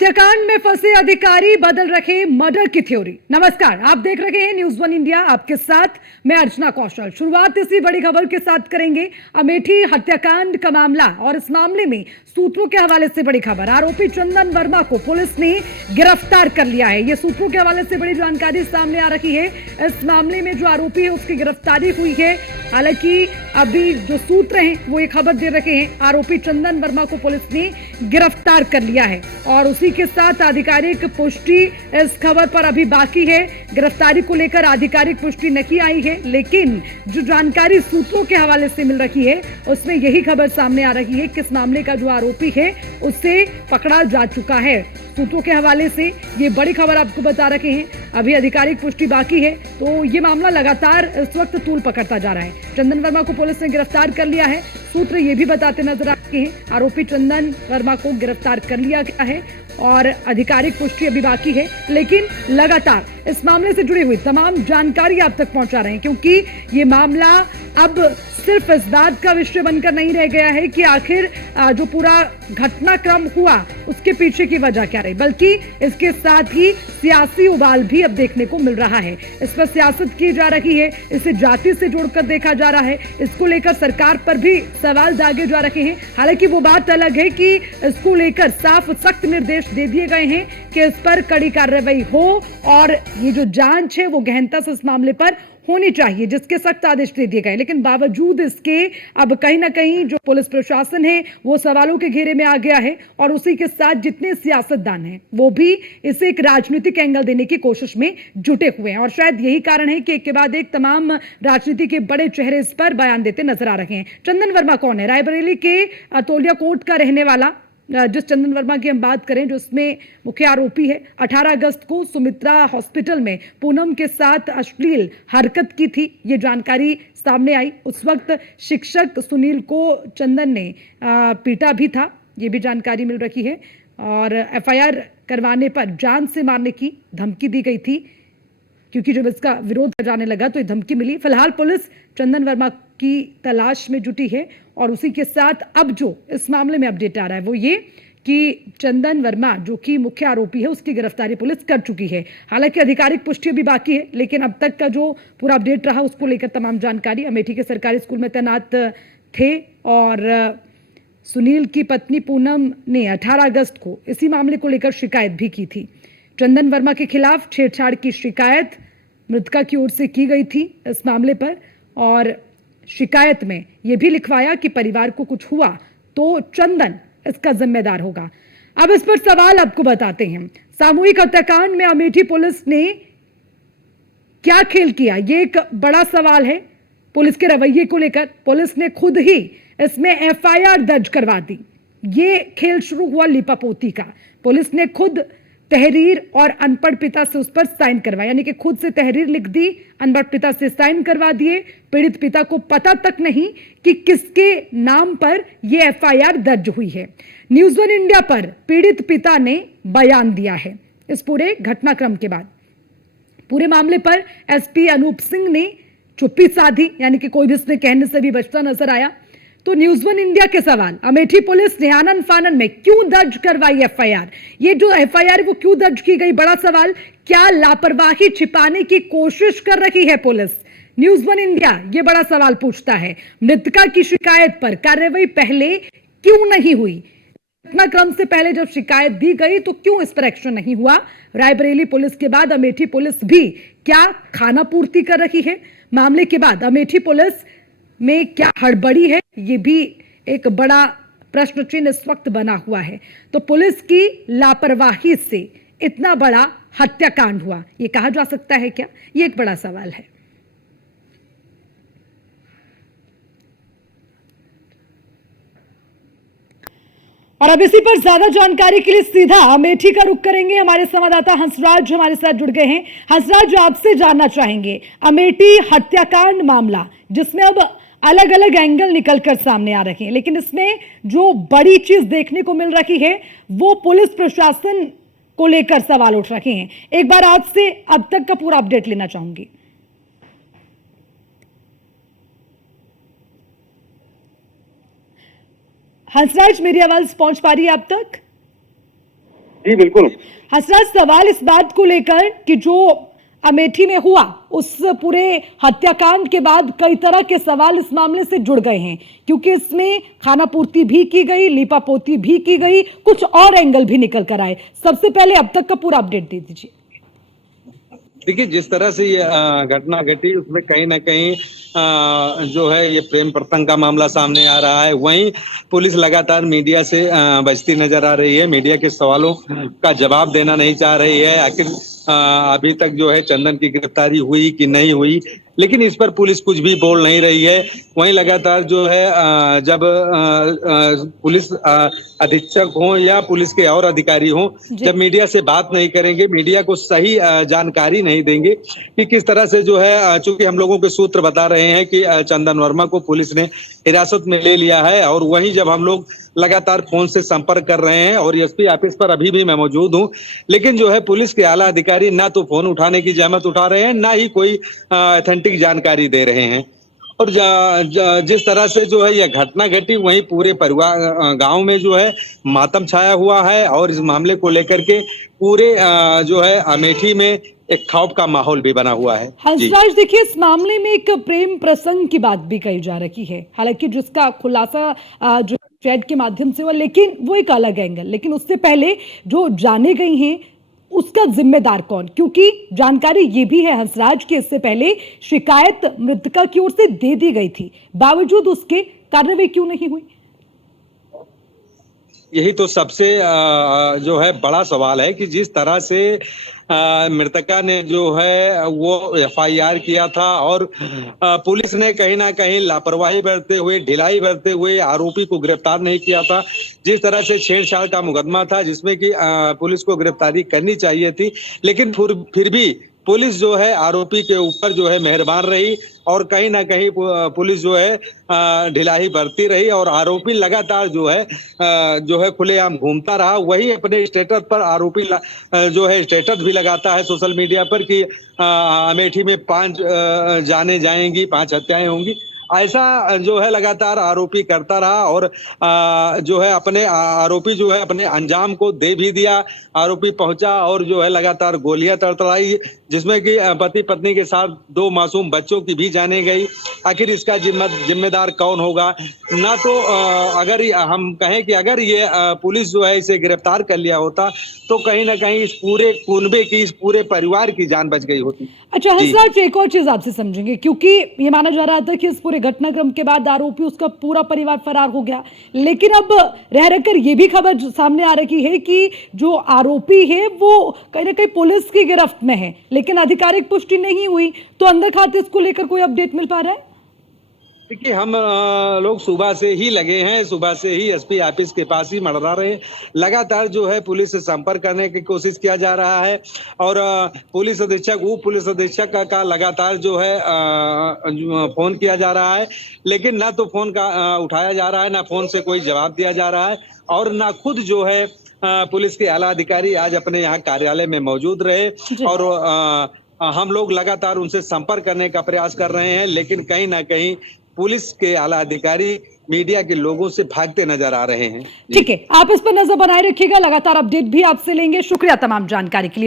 हत्याकांड में फंसे अधिकारी बदल रहे मर्डर की थ्योरी। नमस्कार, आप देख रहे हैं न्यूज़ वन इंडिया, आपके साथ मैं अर्चना कौशल। शुरुआत इसी बड़ी खबर के साथ करेंगे। अमेठी हत्याकांड का मामला और इस मामले में सूत्रों के हवाले से बड़ी खबर। आरोपी चंदन वर्मा को पुलिस ने गिरफ्तार कर लिया है। यह सूत्रों के हवाले से बड़ी जानकारी सामने आ रही है। इस मामले में जो आरोपी है उसकी गिरफ्तारी हुई है। हालांकि अभी जो सूत्र हैं वो ये खबर दे रहे हैं, आरोपी चंदन वर्मा को पुलिस ने गिरफ्तार कर लिया है और उसी के साथ आधिकारिक पुष्टि इस खबर पर अभी बाकी है। गिरफ्तारी को लेकर आधिकारिक पुष्टि नहीं आई है, लेकिन जो जानकारी सूत्रों के हवाले से मिल रही है उसमें यही खबर सामने आ रही है कि इस मामले का जो आरोपी है उसे पकड़ा जा चुका है। सूत्रों के हवाले से ये बड़ी खबर आपको बता रहे हैं। अभी आधिकारिक पुष्टि बाकी है, तो ये मामला लगातार इस वक्त तूल पकड़ता जा रहा है। चंदन वर्मा को पुलिस ने गिरफ्तार कर लिया है। सूत्र ये भी बताते नजर आ रहे हैं, आरोपी चंदन वर्मा को गिरफ्तार कर लिया गया है और आधिकारिक पुष्टि अभी बाकी है, लेकिन लगातार इस मामले से जुड़ी हुई तमाम जानकारी आप तक पहुंचा रहे हैं, क्योंकि ये मामला अब सिर्फ इस बात का विषय बनकर नहीं रह गया है कि आखिर जो पूरा घटनाक्रम हुआ उसके पीछे की वजह क्या रही, बल्कि इसके साथ ही सियासी उबाल भी अब देखने को मिल रहा है। इस पर सियासत की जा रही है, इसे जाति से जोड़कर देखा जा रहा है। इसको लेकर सरकार पर भी सवाल दागे जा रहे हैं। हालांकि वो बात अलग है कि इसको लेकर साफ सख्त निर्देश दे दिए गए हैं कि इस पर कड़ी कार्रवाई हो और ये जो जांच है वो गहनता से इस मामले पर होनी चाहिए, जिसके सख्त आदेश दे दिए गए। लेकिन बावजूद इसके अब कहीं ना कहीं जो पुलिस प्रशासन है वो सवालों के घेरे में आ गया है और उसी के साथ जितने सियासतदान हैं वो भी इसे एक राजनीतिक एंगल देने की कोशिश में जुटे हुए हैं। और शायद यही कारण है कि एक के बाद एक तमाम राजनीति के बड़े चेहरे इस पर बयान देते नजर आ रहे हैं। चंदन वर्मा कौन है? रायबरेली के अतोलिया कोर्ट का रहने वाला जिस चंदन वर्मा की हम बात करें, जो इसमें मुख्य आरोपी है। 18 अगस्त को सुमित्रा हॉस्पिटल में पूनम के साथ अश्लील हरकत की थी, ये जानकारी सामने आई। उस वक्त शिक्षक सुनील को चंदन ने पीटा भी था, ये भी जानकारी मिल रही है। और एफआईआर करवाने पर जान से मारने की धमकी दी गई थी, क्योंकि जब इसका विरोध जाने लगा तो ये धमकी मिली। फिलहाल पुलिस चंदन वर्मा की तलाश में जुटी है और उसी के साथ अब जो इस मामले में अपडेट आ रहा है वो ये कि चंदन वर्मा जो कि मुख्य आरोपी है उसकी गिरफ्तारी पुलिस कर चुकी है। हालांकि आधिकारिक पुष्टि भी बाकी है, लेकिन अब तक का जो पूरा अपडेट रहा उसको लेकर तमाम जानकारी। अमेठी के सरकारी स्कूल में तैनात थे और सुनील की पत्नी पूनम ने 18 अगस्त को इसी मामले को लेकर शिकायत भी की थी। चंदन वर्मा के खिलाफ छेड़छाड़ की शिकायत मृतका की ओर से की गई थी इस मामले पर, और शिकायत में यह भी लिखवाया कि परिवार को कुछ हुआ तो चंदन इसका जिम्मेदार होगा। अब इस पर सवाल आपको बताते हैं। सामूहिक हत्याकांड में अमेठी पुलिस ने क्या खेल किया, यह एक बड़ा सवाल है। पुलिस के रवैये को लेकर पुलिस ने खुद ही इसमें एफआईआर दर्ज करवा दी। ये खेल शुरू हुआ लिपापोती का। पुलिस ने खुद तहरीर और अनपढ़ पिता से उस पर साइन करवाया, यानी कि खुद से तहरीर लिख दी, अनपढ़ पिता से साइन करवा दिए। पीड़ित पिता को पता तक नहीं कि किसके नाम पर यह एफआईआर दर्ज हुई है। न्यूज़ वन इंडिया पर पीड़ित पिता ने बयान दिया है इस पूरे घटनाक्रम के बाद। पूरे मामले पर एसपी अनूप सिंह ने चुप्पी साधी, यानी कि कोई भी इसमें कहने से भी बचता नजर आया। तो न्यूज़ वन इंडिया के सवाल, अमेठी पुलिस ने आनन फानन में क्यों दर्ज करवाई एफआईआर? ये जो एफआईआर वो क्यों दर्ज की गई? बड़ा सवाल। क्या लापरवाही छिपाने की कोशिश कर रही है पुलिस? न्यूज़ वन इंडिया ये बड़ा सवाल पूछता है। मृतका की शिकायत पर कार्रवाई पहले क्यों नहीं हुई? घटनाक्रम से पहले जब शिकायत दी गई तो क्यों इस पर एक्शन नहीं हुआ? रायबरेली पुलिस के बाद अमेठी पुलिस भी क्या खाना पूर्ति कर रही है? मामले के बाद अमेठी पुलिस में क्या हड़बड़ी है? ये भी एक बड़ा प्रश्न चिन्ह इस वक्त बना हुआ है। तो पुलिस की लापरवाही से इतना बड़ा हत्याकांड हुआ, ये कहा जा सकता है क्या? ये एक बड़ा सवाल है। और अब इसी पर ज्यादा जानकारी के लिए सीधा अमेठी का रुख करेंगे। हमारे संवाददाता हंसराज हमारे साथ जुड़ गए हैं। हंसराज, आपसे जानना चाहेंगे अमेठी हत्याकांड मामला, जिसमें अब अलग अलग एंगल निकलकर सामने आ रहे हैं, लेकिन इसमें जो बड़ी चीज देखने को मिल रही है वो पुलिस प्रशासन को लेकर सवाल उठ रहे हैं। एक बार आपसे अब तक का पूरा अपडेट लेना चाहूंगी। हंसराज, मेरी आवाज पहुंच पा रही है आप तक? जी बिल्कुल। हंसराज, सवाल इस बात को लेकर कि जो अमेठी में हुआ उस पूरे हत्याकांड के बाद कई तरह के सवाल इस मामले से जुड़ गए हैं, क्योंकि इसमें खानापूर्ति भी की गई, लीपापोती भी की गई, कुछ और एंगल भी निकल कर आए। सबसे पहले अब तक का पूरा अपडेट दे दीजिए। देखिए, जिस तरह से ये घटना घटी उसमें कहीं ना कहीं जो है ये प्रेम प्रसंग का मामला सामने आ रहा है। वहीं पुलिस लगातार मीडिया से बचती नजर आ रही है, मीडिया के सवालों का जवाब देना नहीं चाह रही है। आखिर अभी तक जो है चंदन की गिरफ्तारी हुई कि नहीं हुई, लेकिन इस पर पुलिस कुछ भी बोल नहीं रही है। वहीं लगातार जो है जब पुलिस अधीक्षक हो या पुलिस के और अधिकारी हो, जब मीडिया से बात नहीं करेंगे, मीडिया को सही जानकारी नहीं देंगे कि किस तरह से जो है, चूंकि हम लोगों के सूत्र बता रहे हैं कि चंदन वर्मा को पुलिस ने हिरासत में ले लिया है, और वहीं जब हम लोग लगातार फोन से संपर्क कर रहे हैं और एसपी ऑफिस पर अभी भी मैं मौजूद हूं, लेकिन जो है पुलिस के आला अधिकारी ना तो फोन उठाने की जहमत उठा रहे हैं, ना ही कोई ऑथेंटिक जानकारी दे रहे हैं। और जिस तरह से जो है यह घटना घटी, वहीं पूरे परिवार गांव में जो है मातम छाया हुआ है, और इस मामले को लेकर के पूरे जो है अमेठी में एक खौफ का माहौल भी बना हुआ है। हंसराज, देखिए, इस मामले में एक प्रेम प्रसंग की बात भी कही जा रही है, हालांकि जिसका खुलासा जो चैट के माध्यम से हुआ, लेकिन वो एक अलग एंगल। लेकिन उससे पहले जो जाने गई हैं उसका जिम्मेदार कौन, क्योंकि जानकारी ये भी है हंसराज कि इससे पहले शिकायत मृतका की ओर से दे दी गई थी, बावजूद उसके कार्रवाई क्यों नहीं हुई? यही तो सबसे जो है बड़ा सवाल है कि जिस तरह से मृतका ने जो है वो एफआईआर किया था, और पुलिस ने कहीं ना कहीं लापरवाही बरतते हुए, ढिलाई बरतते हुए आरोपी को गिरफ्तार नहीं किया था। जिस तरह से छेड़छाड़ का मुकदमा था जिसमें कि पुलिस को गिरफ्तारी करनी चाहिए थी, लेकिन फिर भी पुलिस जो है आरोपी के ऊपर जो है मेहरबान रही, और कहीं ना कहीं पुलिस जो है ढिलाई बरती रही, और आरोपी लगातार जो है खुलेआम घूमता रहा। वही अपने स्टेटस पर आरोपी जो है स्टेटस भी लगाता है सोशल मीडिया पर कि अमेठी में 5 जाने जाएंगी, 5 हत्याएं होंगी। ऐसा जो है लगातार आरोपी करता रहा, और जो है अपने आरोपी जो है अपने अंजाम को दे भी दिया। आरोपी पहुंचा और जो है लगातार गोलियां तड़तड़ाई, जिसमें कि पति पत्नी के साथ 2 मासूम बच्चों की भी जाने गई। आखिर इसका जिम्मेदार कौन होगा? ना तो अगर हम कहें कि अगर ये पुलिस जो है इसे गिरफ्तार कर लिया होता, तो कहीं ना कहीं इस पूरे कुनबे की, इस पूरे परिवार की जान बच गई होती। अच्छा हंसराज, एक और चीज आपसे समझेंगे, क्योंकि ये माना जा रहा था कि इस पूरे घटनाक्रम के बाद आरोपी, उसका पूरा परिवार फरार हो गया, लेकिन अब रह रहकर ये भी खबर सामने आ रही है कि जो आरोपी है वो कहीं ना कहीं पुलिस की गिरफ्त में है, लेकिन आधिकारिक पुष्टि नहीं हुई। तो अंदर खाते इसको लेकर कोई अपडेट मिल पा रहा है? देखिए, हम लोग सुबह से ही लगे हैं, सुबह से ही एसपी ऑफिस के पास ही मंडरा रहे हैं। लगातार जो है पुलिस से संपर्क करने की कोशिश किया जा रहा है, और पुलिस अधीक्षक, उप पुलिस अधीक्षक का लगातार जो है फोन किया जा रहा है, लेकिन ना तो फोन का उठाया जा रहा है, ना फोन से कोई जवाब दिया जा रहा है, और ना खुद जो है पुलिस के आला अधिकारी आज अपने यहाँ कार्यालय में मौजूद रहे। और हम लोग लगातार उनसे संपर्क करने का प्रयास कर रहे हैं, लेकिन कहीं ना कहीं पुलिस के आला अधिकारी मीडिया के लोगों से भागते नजर आ रहे हैं। ठीक है, आप इस पर नजर बनाए रखिएगा, लगातार अपडेट भी आपसे लेंगे। शुक्रिया तमाम जानकारी के लिए।